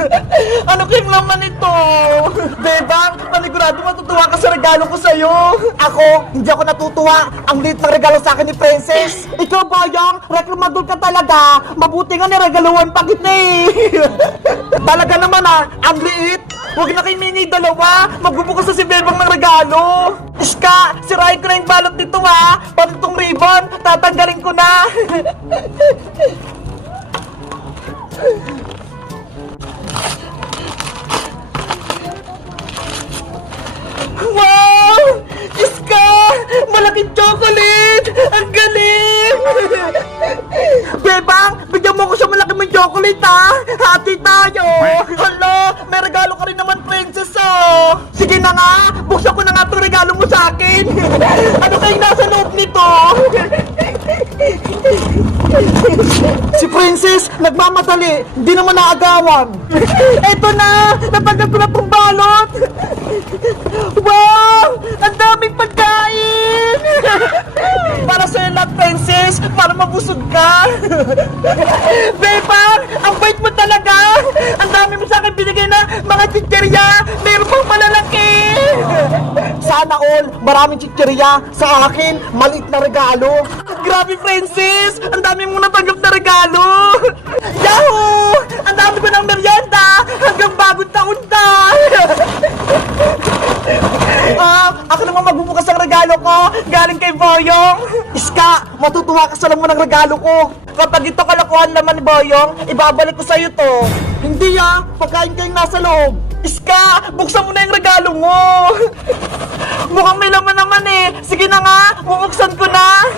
Ano kayong laman ito? Bebang, panigurado matutuwa ka sa regalo ko sa'yo. Ako, hindi ako natutuwa. Ang liit ng regalo sa akin ni Princess. Ikaw, Boyong, reklamador ka talaga. Mabuti nga niregaluhan pa kita eh. talaga naman ah, ang liit. Huwag na kayo mini dalawa. Magbubukas na si Bebang ng regalo. Iska, sirahin ko na yung balot nito ha. Pati itong ribbon, tatanggalin ko na. chocolate ha! Hati tayo! Hala, may regalo ka rin naman, princess oh! Sige na nga, buksan ko na nga itong regalo mo sa akin! Ano kayong nasa loob nito? Si Princess, nagmamadali, hindi naman naagawan. Eto na, natanggap ko na itong balot. Wow! Ang daming pagkain! Para sa'yo lahat, Princess, para mabusog ka. Bebang, ang bait mo talaga. Ang dami mo sa akin binigay na mga chicherya. Meron pang malalaki. Sana all, maraming chicherya. Sa akin, maliit na regalo. Grabe, Princess! Ang dami mo natanggap na regalo! Yahoo! Ang dami ko ng merienda! Hanggang bagong taon na! Ah, ako naman magbubukas ng regalo ko galing kay Boyong. Iska, matutuwa ka sa laman ng regalo ko. Kapag ito kalakuhan naman ni Boyong, ibabalik ko sa'yo to. Hindi ah, pagkain kayong nasa loob. Iska, buksan mo na yung regalo mo. Mukhang may laman naman eh. Sige na nga, bubuksan ko na.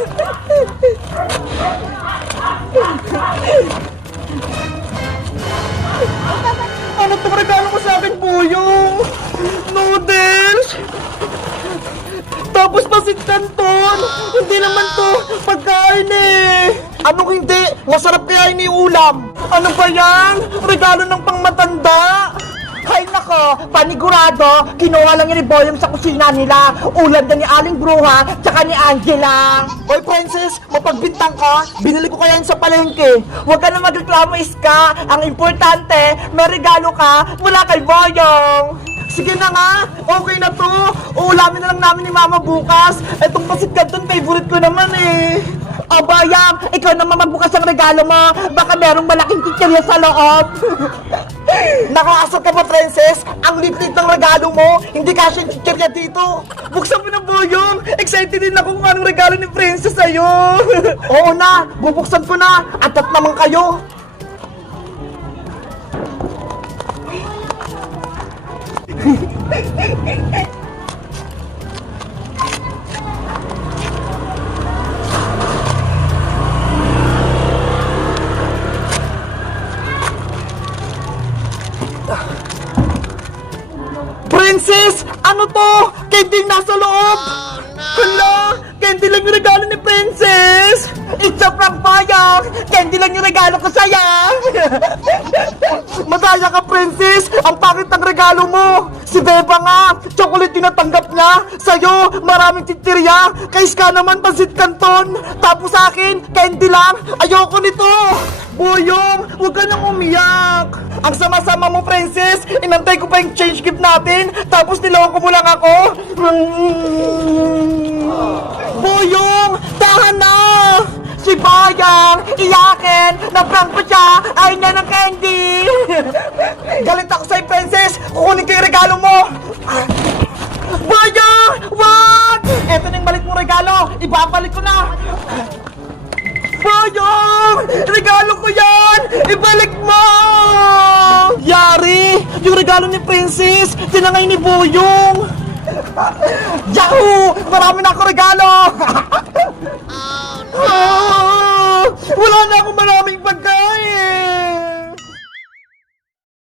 Hindi naman to pagkain eh. Anong hindi? Masarap kaya iniulam. Ano ba yan? Regalo ng pangmatanda. Hay nako, panigurado, kinuha lang yun ni Boyong sa kusina nila. Ulam na ni Aling Bruha, tsaka ni Angela. Oy, Princess, mapagbintang ka. Binili ko kaya yun sa palengke. Huwag ka na magreklamo, Iska. Ang importante, may regalo ka mula kay Boyong. Sige na nga, okay na to. Uulamin na lang namin ni Mama bukas. Etong pasit canton, favorite ko naman eh. Abayang, ikaw naman magbukas ang regalo mo. Baka merong malaking chichirya sa loob. Nakaasar ka ba, Princess? Ang lit-lit ng regalo mo. Hindi kasi chichirya dito. Buksan mo na, Boyong. Excited din ako kung anong regalo ni Princess sa'yo. Oo na, bubuksan ko na. Atat naman kayo. Princess! Ano to? Candy yung nasa loob! Madaya ka, Princess! Ang pangit ng regalo mo! Si Beba nga! Chocolate yung natanggap niya! Sa'yo, maraming titirya! Kay Ska naman, pansit canton! Tapos sa akin, candy lang! Ayoko nito! Boyong, huwag ka nang umiyak! Ang sama-sama mo, Princess! Inantay ko pa yung change gift natin, tapos niloko mo lang ako! Boyong, tahan na! Si Bayang, iyakin! Na-prank ko siya! Ayaw niya ng candy! Galit ako sa'yo, Princess! Kukunin ko yung regalo mo! Bayang! Wag! Eto na yung balik mong regalo! Ibabalik ko na! Boyong! Regalo ko yan! Ibalik mo! Yari! Yung regalo ni Princess, tinangay ni Boyong! Yahoo! Marami na ako regalo! na akong maraming pagkain!